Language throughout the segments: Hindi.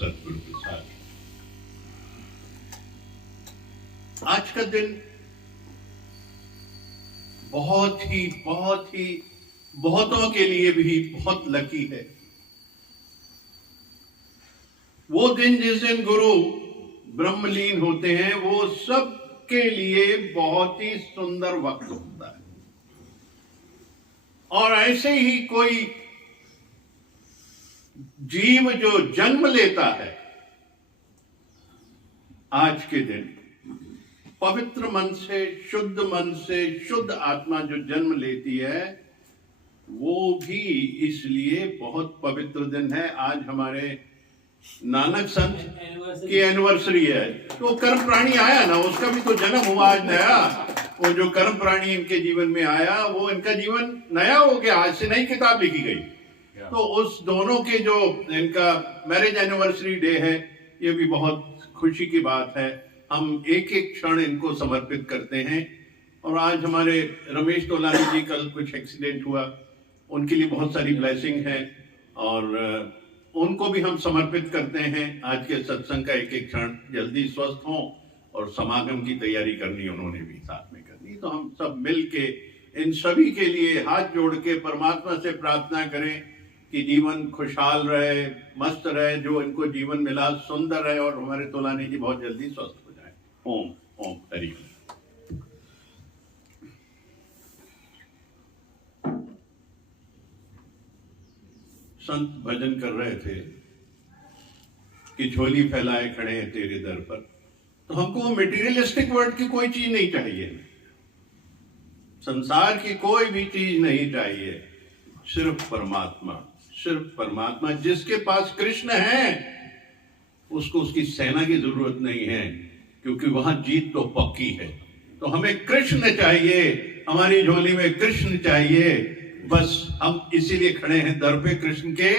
सतगुरु प्रसाद। आज का दिन बहुतों के लिए भी बहुत लकी है। वो दिन जिस दिन गुरु ब्रह्मलीन होते हैं, वो सब के लिए बहुत ही सुंदर वक्त होता है। और ऐसे ही कोई जीव जो जन्म लेता है आज के दिन, पवित्र मन से, शुद्ध आत्मा जो जन्म लेती है, वो भी इसलिए बहुत पवित्र दिन है। आज हमारे नानक संत की एनिवर्सरी है। तो कर्म प्राणी आया ना, उसका भी तो जन्म हुआ आज नया। वो जो कर्म प्राणी इनके जीवन में आया, वो इनका जीवन नया हो गया। आज से नई किताब लिखी गई। तो उस दोनों के जो इनका मैरिज एनिवर्सरी डे है, ये भी बहुत खुशी की बात है। हम एक एक क्षण इनको समर्पित करते हैं। और आज हमारे रमेश तोलानी जी, कल कुछ एक्सीडेंट हुआ, उनके लिए बहुत सारी ब्लेसिंग है और उनको भी हम समर्पित करते हैं। आज के सत्संग का एक एक क्षण जल्दी स्वस्थ हों, और समागम की तैयारी करनी उन्होंने भी साथ में करनी। तो हम सब मिल के इन सभी के लिए हाथ जोड़ के परमात्मा से प्रार्थना करें कि जीवन खुशहाल रहे, मस्त रहे, जो इनको जीवन मिला सुंदर रहे, और हमारे तोलानी जी बहुत जल्दी स्वस्थ हो जाए। ओम ओम हरि। संत भजन कर रहे थे कि झोली फैलाए खड़े हैं तेरे दर पर। तो हमको मटेरियलिस्टिक वर्ल्ड की कोई चीज नहीं चाहिए, संसार की कोई भी चीज नहीं चाहिए, सिर्फ परमात्मा। जिसके पास कृष्ण है, उसको उसकी सेना की जरूरत नहीं है, क्योंकि वहां जीत तो पक्की है। तो हमें कृष्ण चाहिए, हमारी झोली में कृष्ण चाहिए। बस हम इसीलिए खड़े हैं दर पे, कृष्ण के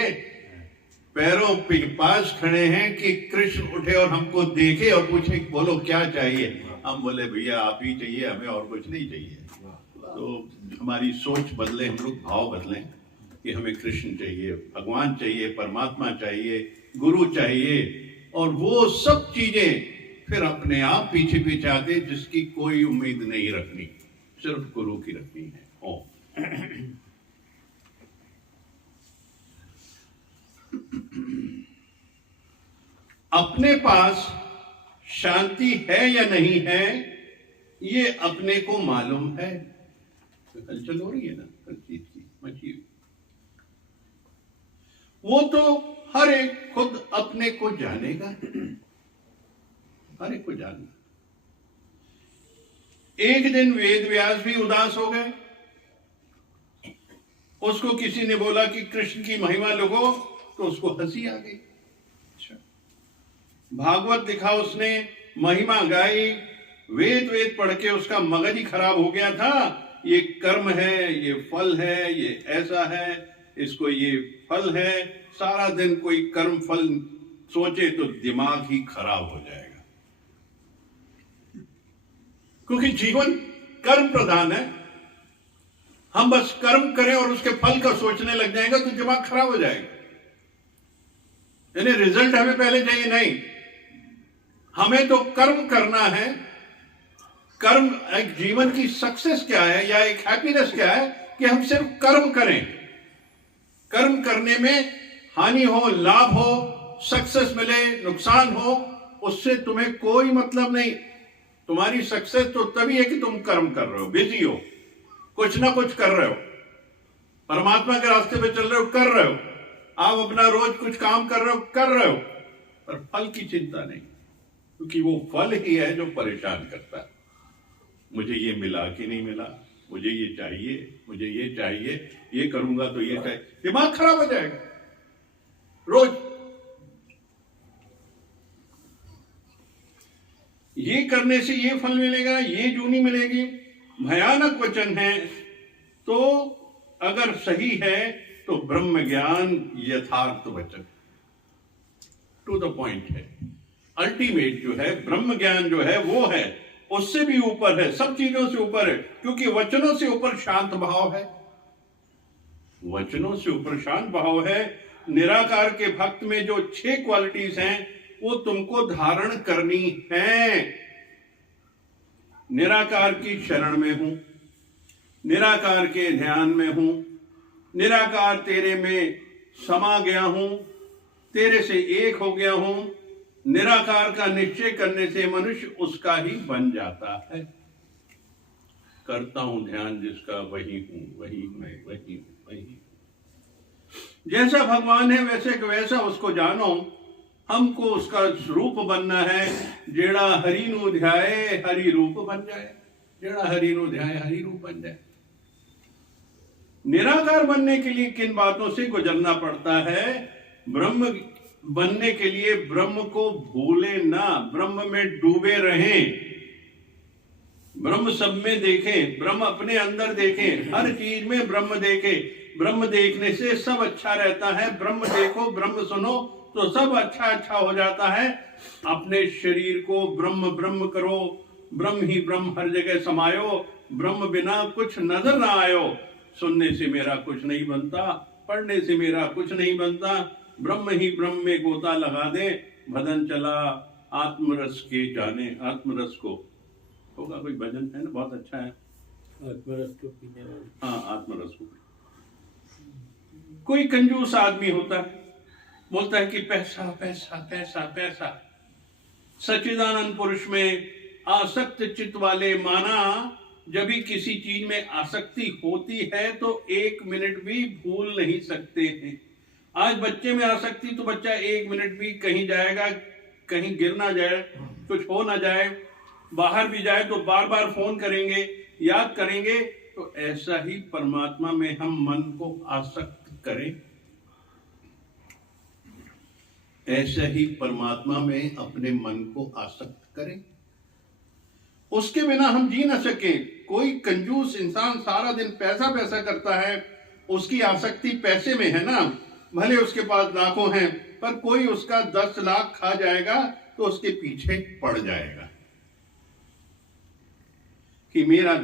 पैरों के पास खड़े हैं कि कृष्ण उठे और हमको देखे और पूछे बोलो क्या चाहिए। हम बोले भैया आप ही चाहिए, हमें और कुछ नहीं चाहिए। तो हमारी सोच बदले, हम लोग भाव बदलें कि हमें कृष्ण चाहिए, भगवान चाहिए, परमात्मा चाहिए, गुरु चाहिए। और वो सब चीजें फिर अपने आप पीछे पीछे आते, जिसकी कोई उम्मीद नहीं रखनी, सिर्फ गुरु की रखनी है। ओम। अपने पास शांति है या नहीं है, ये अपने को मालूम है। हलचल हो रही है ना हर चीज की, मची। वो तो हर एक खुद अपने को जानेगा, हर एक को जानना। एक दिन वेद व्यास भी उदास हो गए। उसको किसी ने बोला कि कृष्ण की महिमा लिखो, तो उसको हंसी आ गई। अच्छा, भागवत दिखा उसने, महिमा गाई, वेद पढ़ के उसका मगज ही खराब हो गया था। ये कर्म है, ये फल है, ये ऐसा है, इसको ये फल है। सारा दिन कोई कर्म फल सोचे तो दिमाग ही खराब हो जाएगा, क्योंकि जीवन कर्म प्रधान है। हम बस कर्म करें और उसके फल का सोचने लग जाएगा तो दिमाग खराब हो जाएगा। यानी रिजल्ट हमें पहले चाहिए नहीं, हमें तो कर्म करना है। कर्म एक जीवन की सक्सेस क्या है या एक हैप्पीनेस क्या है कि हम सिर्फ कर्म करें। कर्म करने में हानि हो, लाभ हो, सक्सेस मिले, नुकसान हो, उससे तुम्हें कोई मतलब नहीं। तुम्हारी सक्सेस तो तभी है कि तुम कर्म कर रहे हो, बिजी हो, कुछ ना कुछ कर रहे हो, परमात्मा के रास्ते पे चल रहे हो, कर रहे हो। आप अपना रोज कुछ काम कर रहे हो, पर फल की चिंता नहीं, क्योंकि वो फल ही है जो परेशान करता है। मुझे ये मिला कि नहीं मिला, मुझे ये चाहिए, ये करूंगा तो ये चाहिए, दिमाग खराब हो जाएगा रोज। ये करने से ये फल मिलेगा, ये जूनी मिलेगी, भयानक वचन है। तो अगर सही है तो ब्रह्म ज्ञान यथार्थ वचन, टू द पॉइंट है, अल्टीमेट जो है ब्रह्म ज्ञान जो है वो है, उससे भी ऊपर है, सब चीजों से ऊपर है। क्योंकि वचनों से ऊपर शांत भाव है, वचनों से ऊपर शांत भाव है। निराकार के भक्त में जो 6 क्वालिटीज हैं वो तुमको धारण करनी है। निराकार की शरण में हूं, निराकार के ध्यान में हूं, निराकार तेरे में समा गया हूं, तेरे से एक हो गया हूं। निराकार का निश्चय करने से मनुष्य उसका ही बन जाता है। करता हूं ध्यान जिसका वही हूं, वही मैं, वही वही। जैसा भगवान है वैसे वैसा उसको जानो। हमको उसका रूप बनना है। जेड़ा हरि नु ध्याए हरि रूप बन जाए, जेड़ा हरि नु ध्याए हरि रूप बन जाए। निराकार बनने के लिए किन बातों से गुजरना पड़ता है? ब्रह्म बनने के लिए ब्रह्म को भूले ना, ब्रह्म में डूबे रहें, ब्रह्म सब में देखें, ब्रह्म अपने अंदर देखें, हर चीज में ब्रह्म देखें। ब्रह्म देखने से सब अच्छा रहता है। ब्रह्म देखो, ब्रह्म सुनो तो सब अच्छा अच्छा हो जाता है। अपने शरीर को ब्रह्म ब्रह्म करो, ब्रह्म ही ब्रह्म हर जगह समायो, ब्रह्म बिना कुछ नजर ना आयो। सुनने से मेरा कुछ नहीं बनता, पढ़ने से मेरा कुछ नहीं बनता, ब्रह्म ही ब्रह्म में गोता लगा दे। भजन चला आत्मरस के जाने, आत्मरस को होगा कोई भजन है ना, बहुत अच्छा है, आत्मरस को पीने वाले। हाँ, आत्मरस को। कोई कंजूस आदमी होता है, बोलता है कि पैसा पैसा पैसा पैसा। सच्चिदानंद पुरुष में आसक्त चित्त वाले माना, जब भी किसी चीज में आसक्ति होती है तो 1 मिनट भी भूल नहीं सकते हैं। आज बच्चे में आसक्ति तो बच्चा 1 मिनट भी कहीं जाएगा, कहीं गिर ना जाए, कुछ हो ना जाए, बाहर भी जाए तो बार बार फोन करेंगे, याद करेंगे। तो ऐसा ही परमात्मा में हम मन को आसक्त करें, ऐसा ही परमात्मा में अपने मन को आसक्त करें। उसके बिना हम जी ना सके। कोई कंजूस इंसान सारा दिन पैसा पैसा करता है, उसकी आसक्ति पैसे में है ना, भले उसके पास लाखों हैं, पर कोई उसका 10 लाख खा जाएगा तो उसके पीछे पड़ जाएगा कि मेरा